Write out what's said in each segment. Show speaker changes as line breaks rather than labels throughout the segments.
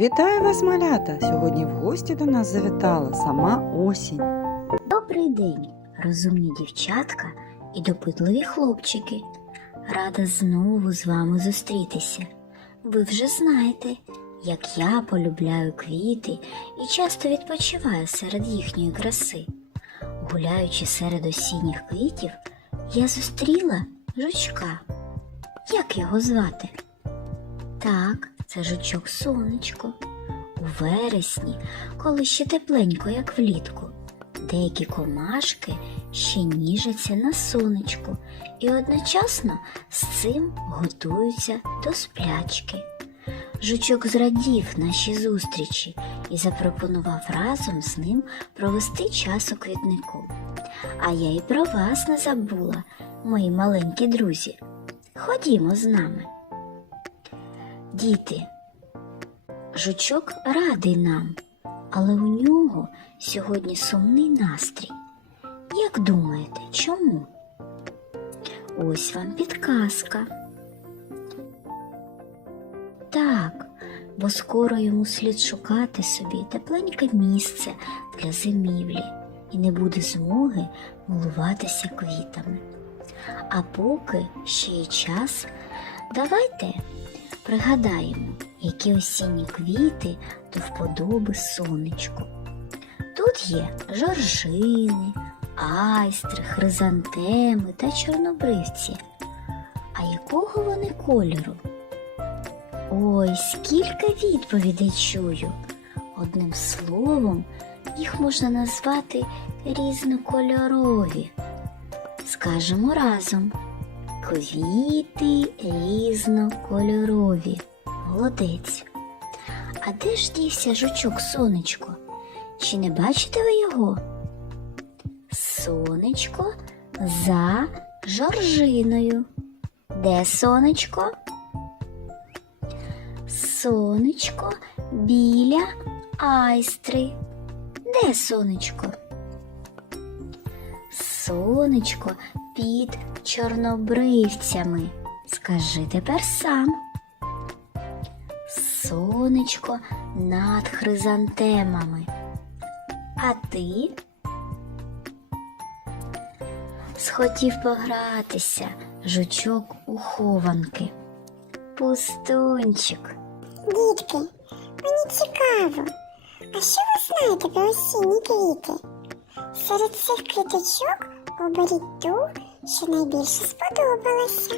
Вітаю вас, малята! Сьогодні в гості до нас завітала сама осінь.
Добрий день, розумні дівчатка і допитливі хлопчики. Рада знову з вами зустрітися. Ви вже знаєте, як я полюбляю квіти і часто відпочиваю серед їхньої краси. Гуляючи серед осінніх квітів, я зустріла жучка. Як його звати? Так, це жучок сонечко. У вересні, коли ще тепленько, як влітку. Деякі комашки ще ніжаться на сонечку і одночасно з цим готуються до сплячки. Жучок зрадів нашій зустрічі і запропонував разом з ним провести час у квітнику. А я і про вас не забула, мої маленькі друзі. Ходімо з нами. Діти, жучок радий нам, але у нього сьогодні сумний настрій. Як думаєте, чому? Ось вам підказка. Так, бо скоро йому слід шукати собі тепленьке місце для зимівлі і не буде змоги милуватися квітами. А поки ще є час, давайте пригадаємо, які осінні квіти до вподоби сонечку. Тут є жоржини, айстри, хризантеми та чорнобривці. А якого вони кольору? Ой, скільки відповідей чую. Одним словом, їх можна назвати різнокольорові. Скажемо разом. Квіти різнокольорові. Молодець. А де ж дівся жучок сонечко? Чи не бачите ви його? Сонечко за жоржиною. Де сонечко? Сонечко біля айстри. Де сонечко? Сонечко під чорнобривцями. Скажи тепер сам. Сонечко над хризантемами. А ти? Схотів погратися, жучок у хованки. Пустунчик.
Дітки, мені цікаво. А що ви знаєте про осінні квіти? Серед цих квіточок оберіть ту, що найбільше сподобалася.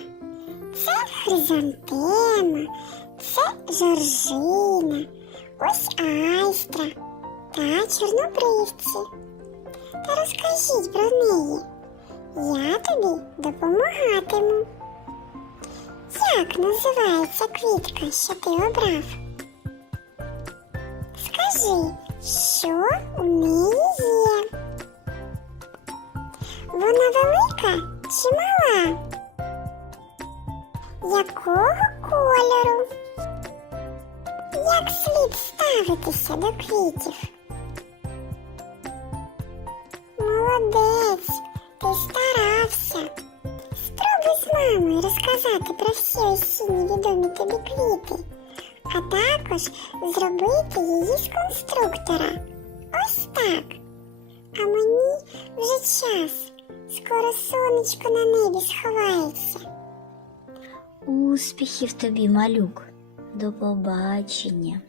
Це хризантема, це жоржина, ось айстра та чорнобривці. Та розкажіть про неї. Я тобі допомагатиму. Як називається квітка, що ти обрав? Скажи, що у неї є? Чи мала? Якого кольору? Як слід ставитися до квітів? Молодець, ти старався. Спробуй з мамою розказати про всі осінні відомі тобі квіти, а також зробити її з конструктора. Ось так. А мені вже час. Скоро сонечко на небі сховається.
Успіхів тобі, малюк. До побачення.